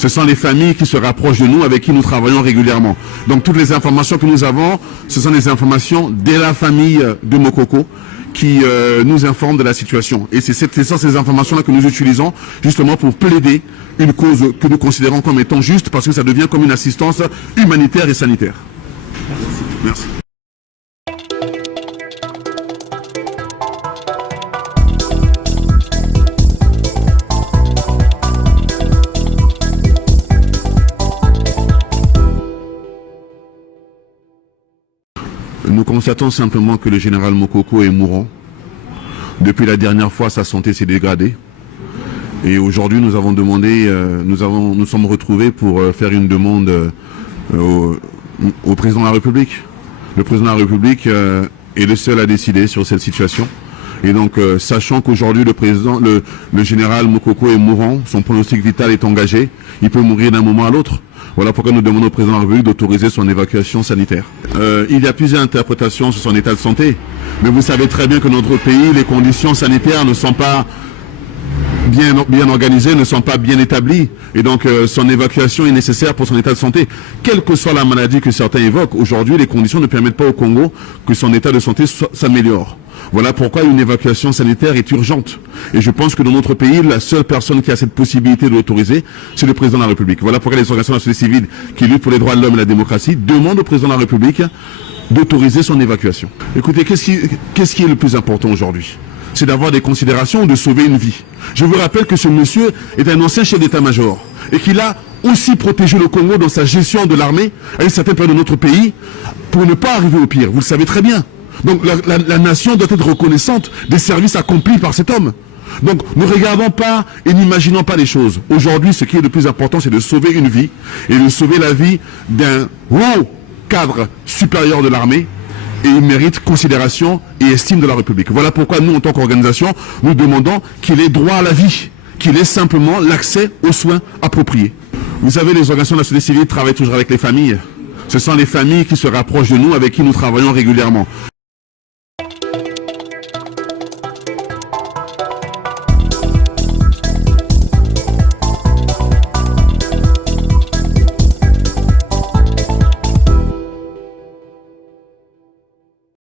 Ce sont les familles qui se rapprochent de nous, avec qui nous travaillons régulièrement. Donc toutes les informations que nous avons, ce sont des informations de la famille de Mokoko qui nous informent de la situation. Et c'est ces informations-là que nous utilisons justement pour plaider une cause que nous considérons comme étant juste, parce que ça devient comme une assistance humanitaire et sanitaire. Merci. Nous constatons simplement que le général Mokoko est mourant. Depuis la dernière fois, sa santé s'est dégradée. Et aujourd'hui, nous avons demandé, nous sommes retrouvés pour faire une demande au président de la République. Le président de la République est le seul à décider sur cette situation. Et donc, sachant qu'aujourd'hui, le général Mokoko est mourant, son pronostic vital est engagé, il peut mourir d'un moment à l'autre. Voilà pourquoi nous demandons au président de la République d'autoriser son évacuation sanitaire. Il y a plusieurs interprétations sur son état de santé, mais vous savez très bien que dans notre pays, les conditions sanitaires ne sont pas bien organisées, ne sont pas bien établies. Et donc, son évacuation est nécessaire pour son état de santé. Quelle que soit la maladie que certains évoquent, aujourd'hui, les conditions ne permettent pas au Congo que son état de santé s'améliore. Voilà pourquoi une évacuation sanitaire est urgente. Et je pense que dans notre pays, la seule personne qui a cette possibilité de l'autoriser, c'est le président de la République. Voilà pourquoi les organisations de la société civile qui luttent pour les droits de l'homme et la démocratie demandent au président de la République d'autoriser son évacuation. Écoutez, qu'est-ce qui est le plus important aujourd'hui? C'est d'avoir des considérations, de sauver une vie. Je vous rappelle que ce monsieur est un ancien chef d'état-major et qu'il a aussi protégé le Congo dans sa gestion de l'armée à une certaine période de notre pays pour ne pas arriver au pire. Vous le savez très bien. Donc la nation doit être reconnaissante des services accomplis par cet homme. Donc ne regardons pas et n'imaginons pas les choses. Aujourd'hui, ce qui est le plus important, c'est de sauver une vie et de sauver la vie d'un haut cadre supérieur de l'armée. Et il mérite considération et estime de la République. Voilà pourquoi nous, en tant qu'organisation, nous demandons qu'il ait droit à la vie, qu'il ait simplement l'accès aux soins appropriés. Vous savez, les organisations de la société civile travaillent toujours avec les familles. Ce sont les familles qui se rapprochent de nous, avec qui nous travaillons régulièrement.